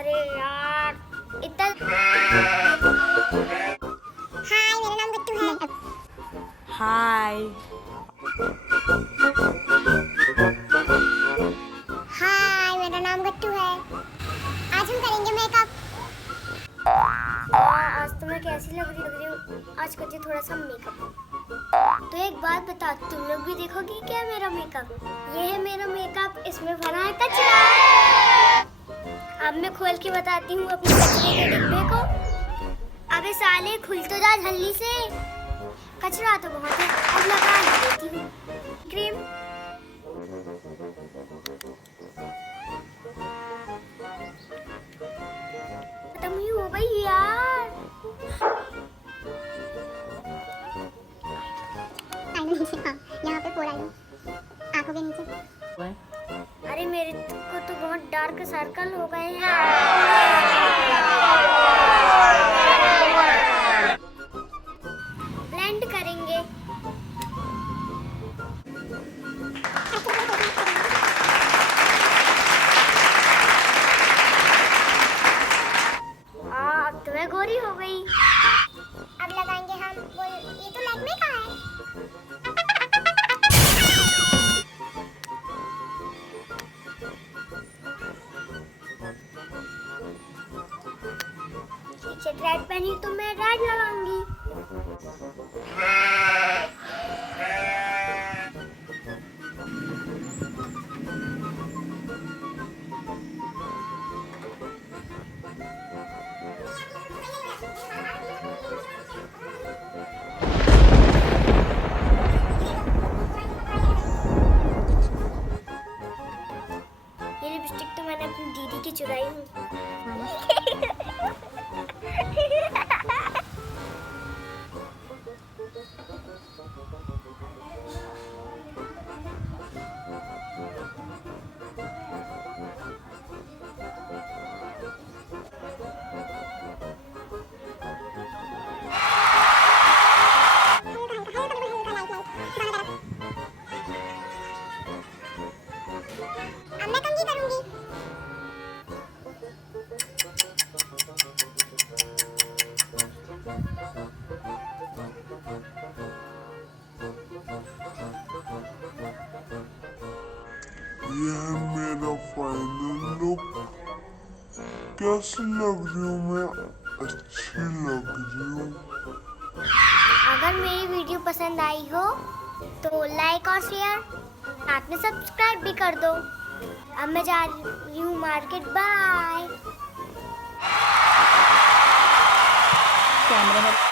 अरे यार इतना। हाय मेरा नाम गट्टू है। हाय हाय मेरा नाम गट्टू है। आज हम करेंगे मेकअप। आज तो मैं कैसी लग रही हूँ। आज करते थोड़ा सा मेकअप। तो एक बात बता, तुम लोग भी देखोगे क्या मेरा मेकअप? ये है मेरा मेकअप, इसमें भरा है कचरा। अब मैं खोल के बताती हूँ अपने कचरे के डिब्बे को। अबे साले खुल तो जा जल्दी से। कचरा तो बहुत है, अब लगा ही देती हूँ क्रीम। खत्म ही हो गई यार। यहाँ पे फोड़ा लो आंखों के नीचे। अरे मेरे को तो बहुत डार्क सर्कल हो गए हैं। ब्लेंड करेंगे। अब तो मैं गोरी हो गई। अब लगाएंगे हम वो, ये तो लैक्मे का है। पीछे रेड पहनी तो मैं रेड लगाऊंगी। ये लिपस्टिक तो मैंने अपनी दीदी की चुराई हूँ। अब मैं कंघी करूंगी। यह है मेरा फाइनल लुक। कैसी लग रही हूँ मैं? अच्छी लग रही हूँ। अगर मेरी वीडियो पसंद आई हो तो लाइक और शेयर, साथ में सब्सक्राइब भी कर दो। अब मैं जा रही हूँ मार्केट। बाय। कैमरे में